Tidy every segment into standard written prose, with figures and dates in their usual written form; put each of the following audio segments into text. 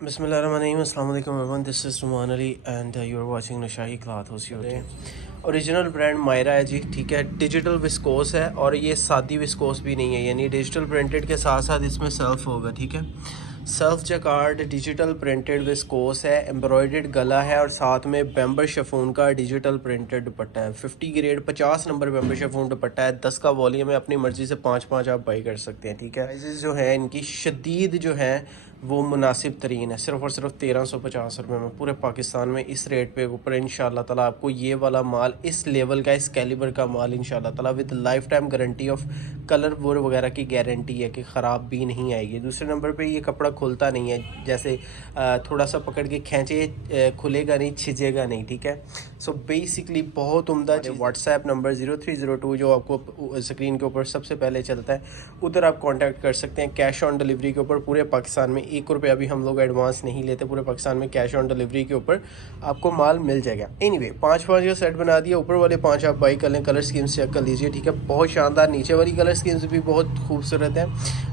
Bismillahirrahmanirrahim. Assalamu alaikum everyone. This is Ruman Ali and you are watching Nashahi Cloth House YouTube. Original brand Maira है जी, ठीक है। Digital viscous है और ये सादी विस्कोस भी नहीं है, यानी डिजिटल प्रिंटेड के साथ साथ इसमें सेल्फ होगा, ठीक है। Self jacquard digital printed viscose है, एम्ब्रॉयडर्ड गला है और साथ में बेम्बर शिफॉन का डिजिटल प्रिंटेड दुपट्टा है। 50 grade 50 number bemberg chiffon dupatta है। 10 का वॉल्यूम है, अपनी मर्ज़ी से 5 आप बाई कर सकते हैं, ठीक है। प्राइजेज़ जो है इनकी शदीद जो है वो मुनासिब तरीन है, सिर्फ और सिर्फ 1350 रुपये में पूरे पाकिस्तान में इस रेट पे ऊपर इंशाल्लाह ताला आपको ये वाला माल, इस लेवल का, इस कैलिबर का माल इंशाल्लाह ताला with life time guarantee of colour वोर वगैरह की गारंटी है कि ख़राब भी नहीं आएगी। दूसरे नंबर पे ये कपड़ा खुलता नहीं है, जैसे थोड़ा सा पकड़ के खींचे खुलेगा नहीं, छिजेगा नहीं, ठीक है। सो बेसिकली बहुत उम्दा। व्हाट्सएप नंबर 0302 जो आपको स्क्रीन के ऊपर सबसे पहले चलता है, उधर आप कॉन्टैक्ट कर सकते हैं। कैश ऑन डिलीवरी के ऊपर पूरे पाकिस्तान में 1 रुपया भी हम लोग एडवांस नहीं लेते, पूरे पाकिस्तान में कैश ऑन डिलीवरी के ऊपर आपको माल मिल जाएगा। एनीवे 5 का सेट बना दिया, ऊपर वाले 5 आप बाई कर लें। कलर स्कीम्स चेक कर लीजिए, ठीक है, बहुत शानदार। नीचे वाली कलर स्कीम्स भी बहुत खूबसूरत है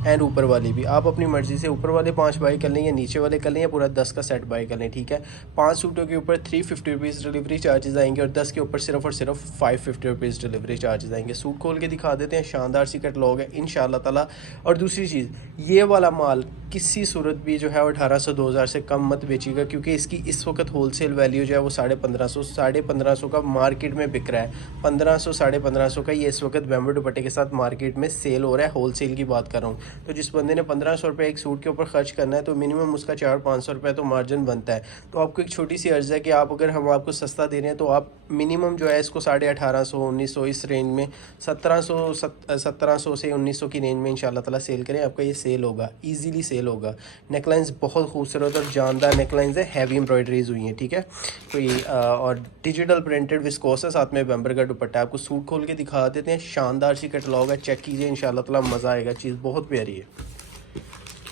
एंड ऊपर वाली भी। आप अपनी मर्ज़ी से ऊपर वाले 5 बाई कर लें या नीचे वाले कर लें या पूरा 10 का सेट बाई कर लें, ठीक है। 5 सूटों के ऊपर 350 रुपीज़ डिलीवरी चार्जेस आएंगे और 10 के ऊपर सिर्फ और सिर्फ 550 रुपीज़ डिलीवरी चार्जेस आएंगे। सूट खोल के दिखा देते हैं, शानदार सी कैटलॉग है इंशाल्लाह ताला। और दूसरी चीज़, ये वाला माल किसी सूरत भी जो है 1800-2000 से कम मत बेचिएगा, क्योंकि इसकी इस वक्त होलसेल वैल्यू जो है वो 1550 का मार्केट में बिक रहा है। 1500-1550 का ये इस वक्त बैम्बू दुपट्टे के साथ मार्केट में सेल हो रहा है। होलसेल की बात कर रहा हूँ, तो जिस बंदे ने 1500 रुपये एक सूट के ऊपर खर्च करना है तो मिनिमम उसका 400-500 रुपये तो मार्जिन बनता है। तो आपको एक छोटी सी अर्ज़ है कि आप अगर हम आपको सस्ता दे रहे हैं तो आप मिनिमम जो है इसको 1850-1900 इस रेंज में, 1700 से 1900 की रेंज में इंशाल्लाह ताला सेल करें। आपका ये सेल होगा, ईजीली सेल होगा। नेकलाइंस बहुत खूबसूरत और जानदार नेकलाइंस है, हैवी एम्ब्रॉयडरीज हुई हैं, ठीक है। तो ये और डिजिटल प्रिंटेड विस्कोस है, साथ में बैम्बर का दुपट्टा। आपको सूट खोल के दिखा देते हैं, शानदार सी कैटलॉग है, चेक कीजिए, इंशाल्लाह ताला मज़ा आएगा, चीज़ बहुत प्यारी है।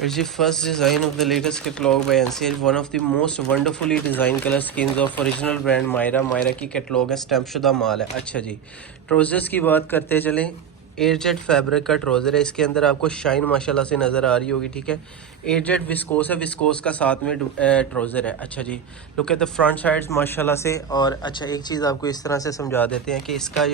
It's the first design of the latest catalog by NCL, one of the most wonderfully designed color schemes of original brand Myra. Myra की कैटलॉग है, स्टैम्प शुदा माल है। अच्छा जी, ट्राउज़र्स की बात करते चलें। एयरजेट फैब्रिक का ट्राउज़र है, इसके अंदर आपको शाइन माशाल्लाह से नज़र आ रही होगी, ठीक है। एयरजेट विस्कोस है, विस्कोस का साथ में ट्राउज़र है। अच्छा जी, look at the front sides माशाल्लाह से। और अच्छा, एक चीज़ आपको इस तरह से समझा देते हैं कि इसका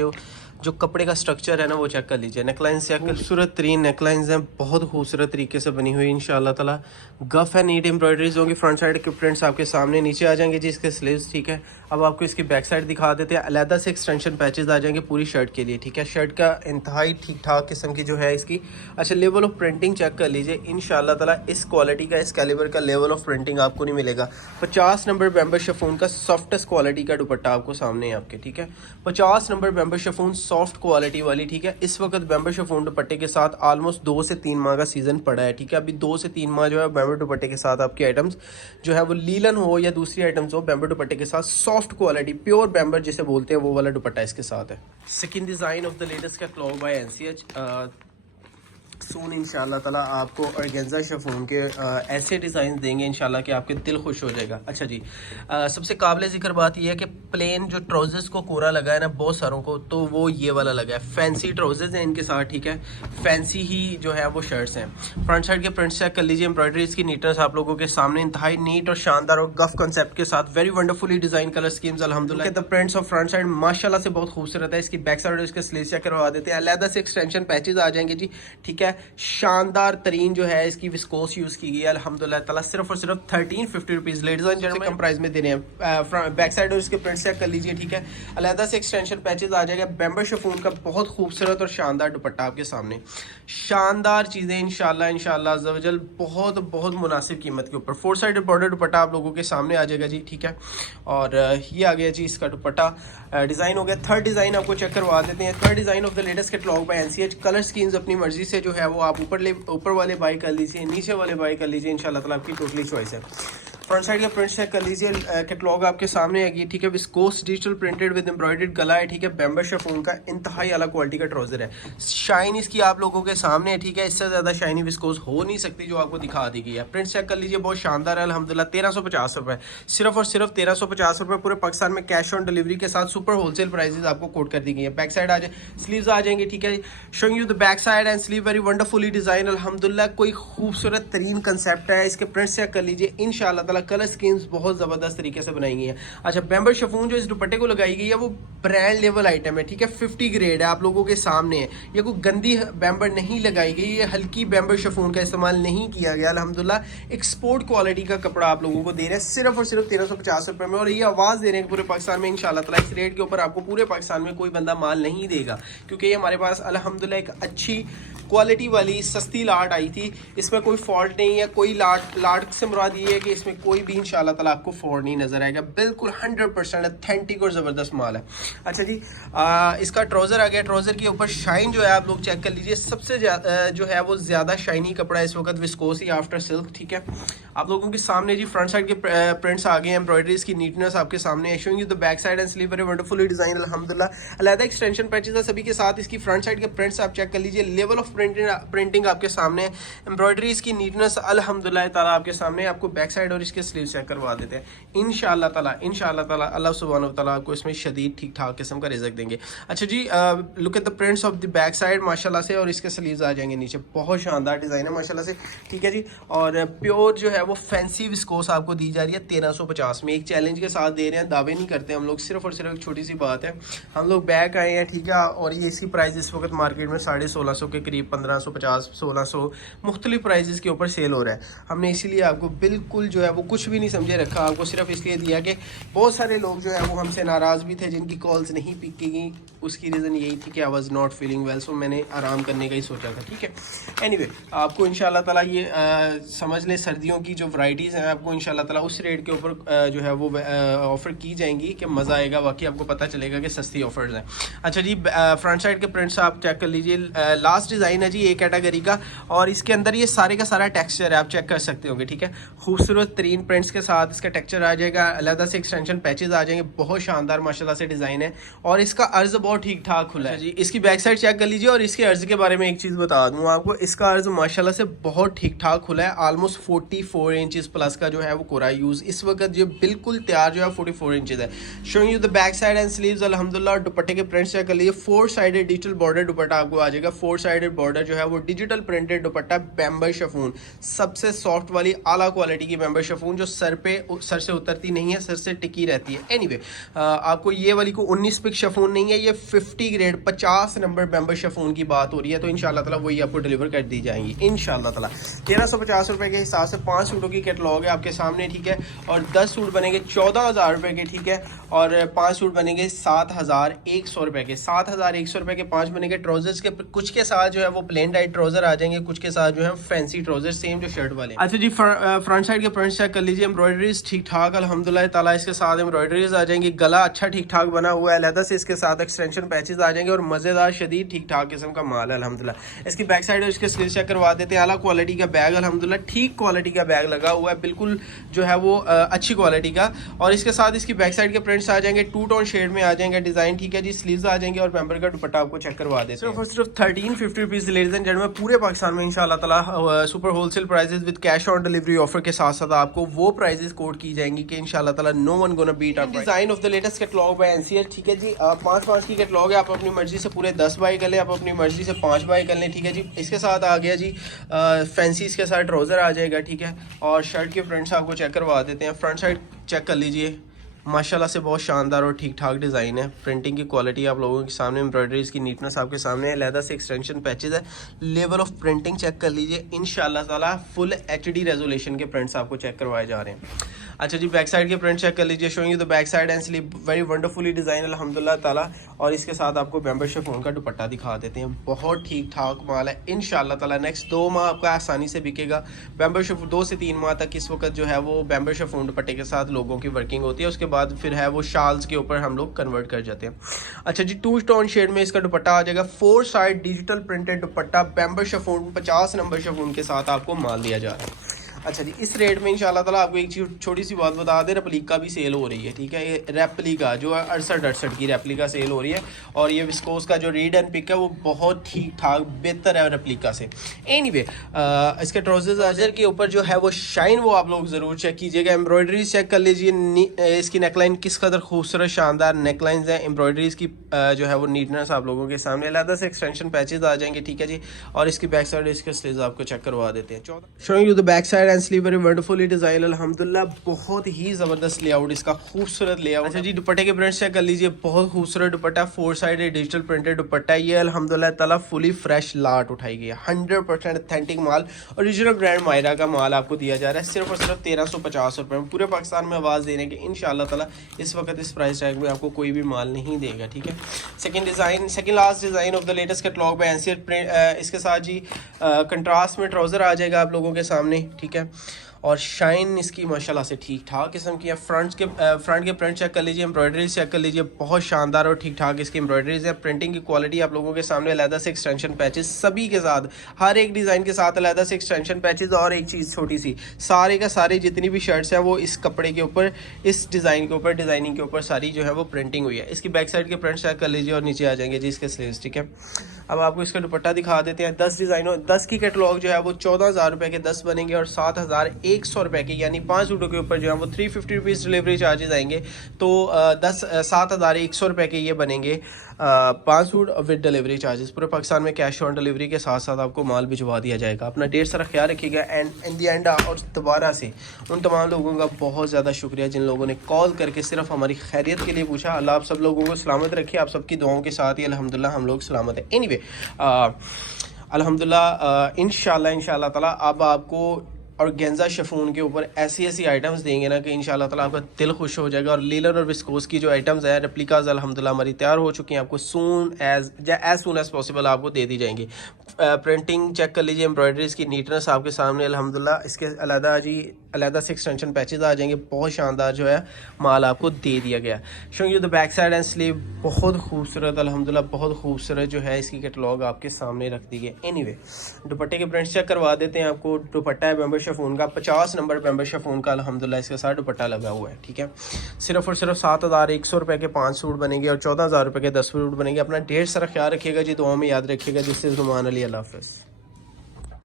जो कपड़े का स्ट्रक्चर है ना, वो चेक कर लीजिए। नेकलाइंस चेक कर, खूबसूरत तरीन नेकलाइंस हैं, बहुत खूबसूरत तरीके से बनी हुई इंशाल्लाह ताला। गफ है, नीट एम्ब्रॉयडरीज होंगी। फ्रंट साइड के प्रिंट्स आपके सामने नीचे आ जाएंगे जी, इसके स्लीव्स, ठीक है। अब आपको इसकी बैक साइड दिखा देते हैं। अलहदा से एक्सटेंशन पैचेस आ जाएंगे पूरी शर्ट के लिए, ठीक है। शर्ट का इंतहाई ठीक ठाक किस्म की जो है इसकी। अच्छा, लेवल ऑफ प्रिंटिंग चेक कर लीजिए, इंशाल्लाह ताला इस क्वालिटी का, इस कैलिबर का लेवल ऑफ प्रिंटिंग आपको नहीं मिलेगा। 50 नंबर बैम्बर शिफॉन का सॉफ्टेस्ट क्वालिटी का दुपट्टा आपको सामने है आपके, ठीक है। 50 नंबर बैम्बर शिफॉन सॉफ्ट क्वालिटी वाली, ठीक है। इस वक्त बैम्बर शिफॉन दुपट्टे के साथ ऑलमोस्ट 2 से 3 माह का सीजन पड़ा है, ठीक है। अभी 2 से 3 माह जो है बैम्बर दुपट्टे के साथ आपकी आइटम्स जो है वो लीलन हो या दूसरी आइटम्स हो, बैम्बर दुपट्टे के साथ सॉफ्ट क्वालिटी प्योर बैम्बर जिसे बोलते हैं वो वाला दुपट्टा इसके साथ है। Second design of the latest catalogue by NCH. Soon इंशाल्लाह ताला आपको ऑर्गेन्जा शिफॉन के ऐसे डिज़ाइन देंगे इंशाल्लाह कि आपके दिल खुश हो जाएगा। अच्छा जी, सबसे काबिल ज़िक्र बात यह है कि प्लेन जो ट्राउज़र्स को कोरा लगा है ना बहुत सारों को, तो वो ये वाला लगा है। फैंसी ट्राउज़र्स हैं इनके साथ, ठीक है। फैंसी ही जो है वो शर्ट्स हैं। फ्रंट साइड के प्रिंट्स चेक कर लीजिए, एम्ब्रॉयडरीज की नीटनेस आप लोगों के सामने इंतहाई नीट और शानदार और गफ कंसेप्ट के साथ very wonderfully design colour schemes अल्हम्दुलिल्लाह। The prints of front side माशाल्लाह से बहुत खूबसूरत है। इसकी बैक साइड और इसके स्लीव्स चेक करवा देते हैं। अलहदा से एक्सटेंशन पैचेज आ जाएंगे जी, ठीक है। शानदार तरीन जो है इसकी विस्कोस यूज़ की गई है अल्हम्दुलिल्लाह ताला, सिर्फ और सिर्फ 1350 rupees ladies and gentleman come price में दे रहे हैं। बैक साइड और इसके प्रिंट चेक कर लीजिए, ठीक है। अलहदा से एक्सटेंशन पैचेज आ जाएगा। बैम्बर शिफॉन का बहुत खूबसूरत और शानदार दुपट्टा आपके सामने। शानदार चीज़ें इंशाल्लाह इंशाल्लाह अज़्ज़ा वजल बहुत बहुत मुनासिब कीमत के ऊपर। 4 साइडेड बॉर्डर दुपट्टा आप लोगों के सामने आ जाएगा जी, ठीक है। और ये आ गया जी इसका दुपट्टा, डिज़ाइन हो गया। थर्ड डिज़ाइन आपको चेक करवा देते हैं। Third design of the latest catalogue by NCH. Colour schemes अपनी मर्जी से जो है वो आप ऊपर वाले बाई कर लीजिए, नीचे वाले बाई कर लीजिए, इंशाल्लाह ताला आपकी टोटली चॉइस है। फ्रंट साइड का प्रिंट चेक कर लीजिए, कैटलॉग आपके सामने आएगी, ठीक है। Viscose digital printed with embroidered गला है, ठीक है। बैम्बर शिफॉन का इंतहाई अलग क्वालिटी का ट्राउजर है। शाइन इसकी आप लोगों के सामने है, ठीक है। इससे ज़्यादा शाइनी विस्कोस हो नहीं सकती जो आपको दिखा दी गई है। प्रिंट चेक कर लीजिए, बहुत शानदार है अल्हम्दुलिल्लाह। 1350 रुपये, सिर्फ और सिर्फ 1350 रुपये पूरे पाकिस्तान में कैश ऑन डिलीवरी के साथ सुपर होलसेल प्राइसेस आपको कोट कर दी गई है। बैक साइड आ जाए, स्लीव्स आ जाएंगे, ठीक है। Showing you the back side and sleeve, very wonderfully design अल्हम्दुलिल्लाह। कोई खूबसूरत तरीन कंसेप्ट है। इसके प्रिंट चेक कर लीजिए, इंशाल्लाह ताला कलर स्कीम्स बहुत ज़बरदस्त तरीके से बनाई गई है। अच्छा, बैम्बर शिफॉन जो इस दुपट्टे को लगाई गई है वो ब्रांड लेवल आइटम है, ठीक है। 50 ग्रेड है, आप लोगों के सामने है। ये कोई गंदी बैम्बर नहीं लगाई गई, ये हल्की बैम्बर शिफॉन का इस्तेमाल नहीं किया गया। अल्हम्दुलिल्लाह एक्सपोर्ट क्वालिटी का कपड़ा आप लोगों को दे रहे हैं सिर्फ और सिर्फ 1350 रुपये में। और ये आवाज़ दे रहे हैं पूरे पाकिस्तान में इंशाल्लाह ताला इस रेट के ऊपर आपको पूरे पाकिस्तान में कोई बंदा माल नहीं देगा, क्योंकि ये हमारे पास अल्हम्दुलिल्लाह एक अच्छी क्वालिटी वाली सस्ती लाट आई थी। इसमें कोई फॉल्ट नहीं है, कोई लाट से मुराद ये है कि इसमें कोई भी इंशाल्लाह ताला आपको फॉल्ट नहीं नजर आएगा। बिल्कुल 100% ऑथेंटिक और ज़बरदस्त माल है। अच्छा जी, इसका ट्राउज़र आ गया। ट्राउज़र के ऊपर शाइन जो है आप लोग चेक कर लीजिए, सबसे जो है वो ज़्यादा शाइनी कपड़ा इस वक्त विस्कोस ही आफ्टर सिल्क, ठीक है। आप लोगों के सामने जी फ्रंट साइड के प्रिंट्स आ गए हैं, एम्ब्रॉयडरीज की नीटनेस आपके सामने है। Showing you the back side and sleeve, very wonderfully design अल्हम्दुलिल्लाह। अलग एक्सटेंशन पैचेस है सभी के साथ। इसकी फ्रंट साइड के प्रिंट्स आप चेक कर लीजिए, लेवल ऑफ प्रिंटिंग आपके सामने है। एम्ब्रॉयडरीज की नीटनेस अल्हम्दुलिल्लाह ताला आपके सामने। आपको बैक साइड और इसके स्लीव चेक करवा देते हैं इंशाअल्लाह ताला। अल्लाह सुब्हानहू व तआला आपको इसमें शदीद ठीक ठाक किस्म का रिज़्क देंगे। अच्छा जी, look at the prints of the back side माशाल्लाह से, और इसके स्लीव्स आ जाएंगे नीचे। बहुत शानदार डिज़ाइन है माशाल्लाह से, ठीक है जी। और प्योर जो है वो फैंसी विस्कोस आपको दी जा रही है 1350 में। एक चैलेंज के साथ दे रहे हैं, दावे नहीं करते हम लोग, सिर्फ और सिर्फ एक छोटी सी बात है, हम लोग बैक आए हैं, ठीक है। और ये इसकी प्राइस इस वक्त मार्केट में 1650 के करीब, 1550 1600 मुख्तलिफ प्राइजेस के ऊपर सेल हो रहा है। हमने इसीलिए आपको बिल्कुल जो है वो कुछ भी नहीं समझे रखा, आपको सिर्फ इसलिए दिया कि बहुत सारे लोग जो है वो हमसे नाराज़ भी थे जिनकी कॉल्स नहीं पिक की गई। उसकी रीज़न यही थी कि I was not feeling well, so मैंने आराम करने का ही सोचा था, ठीक है। एनीवे, आपको इंशाल्लाह ताला ये समझ लें सर्दियों की जो वैराइटीज़ हैं आपको इंशाल्लाह ताला उस रेट के ऊपर जो है वो ऑफ़र की जाएंगी कि मज़ा आएगा, बाकी आपको पता चलेगा कि सस्ती ऑफर्स हैं। अच्छा जी, फ्रंट साइड के प्रिंट्स आप चेक कर लीजिए। लास्ट डिज़ाइन है जी ए कैटेगरी का, और इसके अंदर ये सारे का सारा टेक्सचर है, आप चेक कर सकते होंगे, ठीक है। खूबसूरत तरीन प्रिंट्स के साथ इसका टेक्सचर आ जाएगा, अलग से एक्सटेंशन पैचेस आ जाएंगे, बहुत शानदार माशाल्लाह से डिज़ाइन है। और इसका अर्ज बहुत ठीक ठाक खुला है जी। इसकी बैक साइड चेक कर लीजिए, और इसके अर्ज के बारे में एक चीज़ बता दूँ आपको, इसका अर्ज माशाल्लाह से बहुत ठीक ठाक खुला है। आलमोस्ट 44 इंचज़ प्लस का जो है वो कोरा यूज़ इस वक्त जो बिल्कुल तैयार जो है 44 इंचज़ है। Showing you the back side and sleeves अल्हम्दुलिल्लाह। दुपट्टे के प्रिंट्स चेक कर लीजिए, 4 साइडेड डिजिटल बॉर्डर दुपट्टा आपको आ जाएगा। 4 साइडेड बॉर्डर जो है वो डिजिटल प्रिंटेड दुपट्टा, बैम्बर शिफॉन, सबसे सॉफ्ट वाली आला क्वालिटी की बैम्बर शिफॉन जो सर से उतरती नहीं है, सर से टिकी रहती है। एनीवे, आपको ये वाली को 19 पिक शिफॉन नहीं है, ये 50 ग्रेड 50 नंबर बैम्बर शिफॉन की बात हो रही है, तो इंशाल्लाह ताला वही आपको डिलीवर कर दी जाएंगी इंशाल्लाह ताला। 1350 रुपये के हिसाब से 5 सूटों की कैटलॉग है आपके सामने, ठीक है। और 10 सूट बनेंगे 14,000 रुपये के, ठीक है। और 5 सूट बनेंगे 7,100 रुपये के। 7,100 रुपये के 5 बनेंगे। ट्राउजर्स के कुछ के साथ जो है वो प्लेन डाइट ट्राउजर आ जाएंगे, कुछ के साथ जो है फैंसी ट्राउजर, सेम जो शर्ट वाले। अच्छा जी, फ्रंट साइड के प्रिंट्स चेक कर लीजिए, एम्ब्रॉयडरीज ठीक ठाक अल्हम्दुलिल्लाह ताला इसके साथ एम्ब्रॉयडरीज आ जाएंगी। गला अच्छा ठीक ठाक बना हुआ है, अलग से इसके साथ एक्सटेंशन पैचेस आ जाएंगे, और मज़ेदार शदीद ठीक ठाक किस्म का माल है अल्हम्दुलिल्लाह। इसकी बैक साइड और इसके स्लीव चेक करवा देते हैं। आला क्वालिटी का बैग अल्हम्दुलिल्लाह, ठीक क्वालिटी का बैग लगा हुआ है, बिल्कुल जो है वो अच्छी क्वालिटी का। और इसके साथ इसकी बैक साइड के प्रिंट्स आ जाएंगे, 2 टोन शेड में आ जाएंगे डिजाइन, ठीक है जी। स्लीव्स आ जाएंगे और बैम्बर का दुपट्टा आपको चेक करवा देते हैं। सिर्फ 1350 रुपीज़ लेडीज एंड जेंटलमैन, पूरे पाकिस्तान में इंशाल्लाह ताला super wholesale prices with cash on delivery offer के साथ साथ आपको वो प्राइसेस कोड की जाएंगी कि इंशाल्लाह ताला no one gonna beat our design of the latest catalogue by NCL, ठीक है जी। 5 की कैटलॉग है, आप अपनी मर्जी से पूरे 10 बाई कर लें, आप अपनी मर्जी से 5 बाई कर लें, ठीक है जी। इसके साथ आ गया जी फैंसी, इसके साथ ट्राउजर आ जाएगा, ठीक है। और शर्ट के प्रिंट्स आपको चेक करवा देते हैं। फ्रंट साइड चेक कर लीजिए, माशाल्लाह से बहुत शानदार और ठीक ठाक डिज़ाइन है। प्रिंटिंग की क्वालिटी आप लोगों के सामने, एम्ब्रॉयडरीज की नीटनेस आपके सामने है, लहदा से एक्सटेंशन पैचेस है। लेवल ऑफ प्रिंटिंग चेक कर लीजिए, इंशाल्लाह ताला फुल HD रेजोल्यूशन के प्रिंट्स आपको चेक करवाए जा रहे हैं। अच्छा जी, बैक साइड के प्रिंट चेक कर लीजिए। Showing you the back side and sleeve, very wonderfully design अल्हम्दुलिल्लाह ताला। और इसके साथ आपको बैम्बर शिफॉन का दुपट्टा दिखा देते हैं, बहुत ठीक ठाक माल है इंशाल्लाह ताला। नेक्स्ट 2 माह आपका आसानी से बिकेगा। बैम्बर शिफॉन 2 से 3 माह तक इस वक्त जो है वो बैम्बर शिफॉन दुपट्टे के साथ लोगों की वर्किंग होती है, उसके बाद फिर है वो शाल्स के ऊपर हम लोग कन्वर्ट कर जाते हैं। अच्छा जी, 2 टोन शेड में इसका दुपट्टा आ जाएगा। 4 साइड डिजिटल प्रिंटेड दुपट्टा, बैम्बर शिफॉन 50 नंबर शिफॉन के साथ आपको माल दिया जा रहा है। अच्छा जी, इस रेट में इंशाल्लाह ताला आपको एक चीज़ छोटी सी बात बता दें, रेप्लिका भी सेल हो रही है, ठीक है। ये रेप्लिका जो है 68 की रेप्लिका सेल हो रही है, और ये विस्कोस का जो रीड एंड पिक है वो बहुत ठीक ठाक बेहतर है रेप्लिका से। एनीवे इसके ट्राउजर के ऊपर जो है वो शाइन वो आप लोग ज़रूर चेक कीजिएगा। एम्ब्रॉयडरीज चेक कर लीजिए, इसकी नेकलाइन किस कदर खूबसूरत शानदार नेकलाइंस हैं। एम्ब्रॉयडरीज की जो है वो नीटनेस आप लोगों के सामने, अलग से एक्सटेंशन पैचेज आ जाएंगे, ठीक है जी। और इसकी बैक साइड इसके स्लीव्स आपको चेक करवा देते हैं। 14 showing you the back side and sleeve, very wonderfully design, अल्हम्दुलिल्लाह बहुत ही ज़बरदस्त लेआउट इसका, खूबसूरत लेआउट। अच्छा जी, दुपट्टे के प्रिंट्स चेक कर लीजिए, बहुत खूबसूरत दुपट्टा, 4 साइड डिजिटल प्रिंटेड दुपट्टा। ये अल्हम्दुलिल्लाह ताला फुली फ्रेश लाट उठाई गई है, 100% ऑथेंटिक माल, ओरिजिनल ब्रांड मायरा का माल आपको दिया जा रहा है सिर्फ और सिर्फ 1350 रुपये में। पूरे पाकिस्तान में आवाज़ देने के इंशाल्लाह ताला इस वक्त इस प्राइस टैग में आपको कोई भी माल नहीं देगा, ठीक है। Second last design of the latest catalogue में एनसीआर प्रिंट, इसके साथ जी कंट्रास्ट में ट्राउज़र आ जाएगा आप लोगों के सामने, ठीक है। और शाइन इसकी माशाल्लाह से ठीक ठाक किस्म की है। फ्रंट के प्रिंट चेक कर लीजिए, एम्ब्रॉयडरी चेक कर लीजिए, बहुत शानदार और ठीक ठाक इसकी एम्ब्रॉयडरीज है। प्रिंटिंग की क्वालिटी आप लोगों के सामने, अलग से एक्सटेंशन पैचेस सभी के साथ, हर एक डिज़ाइन के साथ अलग से एक्सटेंशन पैचेस। और एक चीज़ छोटी सी, सारे का सारे जितनी भी शर्ट्स हैं वो इस कपड़े के ऊपर, इस डिज़ाइन के ऊपर, डिज़ाइनिंग के ऊपर सारी जो है वो प्रिंटिंग हुई है। इसकी बैक साइड के प्रिंट चेक कर लीजिए और नीचे आ जाएंगे जी इसके स्लीव्स, ठीक है। अब आपको इसका दुपट्टा दिखा देते हैं। 10 की कैटलॉग जो है वो 14,000 रुपये के 10 बनेंगे, और 7,100 रुपये के, यानी 5 सूटों के ऊपर जो है वो 350 रुपीज़ डिलीवरी चार्जेस आएंगे। तो 7,100 रुपये के ये बनेंगे 5 सूट विद डिलीवरी चार्जेस। पूरे पाकिस्तान में कैश ऑन डिलीवरी के साथ साथ आपको माल भिजवा दिया जाएगा। अपना ढेर सारा ख्याल रखिएगा। एंड इन दी एंड, और दोबारा से उन तमाम लोगों का बहुत ज़्यादा शुक्रिया जिन लोगों ने कॉल करके सिर्फ हमारी खैरियत के लिए पूछा। अल्लाह आप सब लोगों को सलामत रखे, आप सबकी दुआओं के साथ ही अल्हम्दुलिल्लाह हम लोग सलामत हैं। एनीवे अल्हम्दुलिल्लाह इंशाल्लाह ताला अब आपको और गेंजा शिफॉन के ऊपर ऐसी आइटम्स देंगे ना कि इंशाल्लाह ताला आपका दिल खुश हो जाएगा। और लीलन और विस्कोस की जो आइटम्स है रेप्लिकाज अल्हम्दुलिल्लाह हमारी तैयार हो चुकी हैं, आपको एज सून एज पॉसिबल आपको दे दी जाएंगी। प्रिंटिंग चेक कर लीजिए, एम्ब्रॉयडरीज की नीटनेस आपके सामने अल्हम्दुलिल्लाह। इसके अलग से एक्सटेंशन पैचेज आ जाएंगे, बहुत शानदार जो है माल आपको दे दिया गया। Showing you the back side and sleeve, बहुत खूबसूरत अल्हम्दुलिल्लाह, बहुत खूबसूरत जो है इसकी कैटलॉग आपके सामने रख दी गई। एनीवे दुपट्टे के प्रिंट्स चेक करवा देते हैं आपको। दुपट्टा है मेंबर शिफॉन का, 50 नंबर मेंबर शिफॉन का अल्हम्दुलिल्लाह इसके साथ दुपट्टा लगा हुआ है, ठीक है। सिर्फ और सिर्फ 7,100 रुपये के 5 सूट बनेंगे और 14,000 रुपये के 10 सूट बनेंगे। अपना ढेर सारा ख्याल रखिएगा जी, दुआ में याद रखिएगा। जिससे ज़ुमान अली, अल्लाह हाफ़िज़।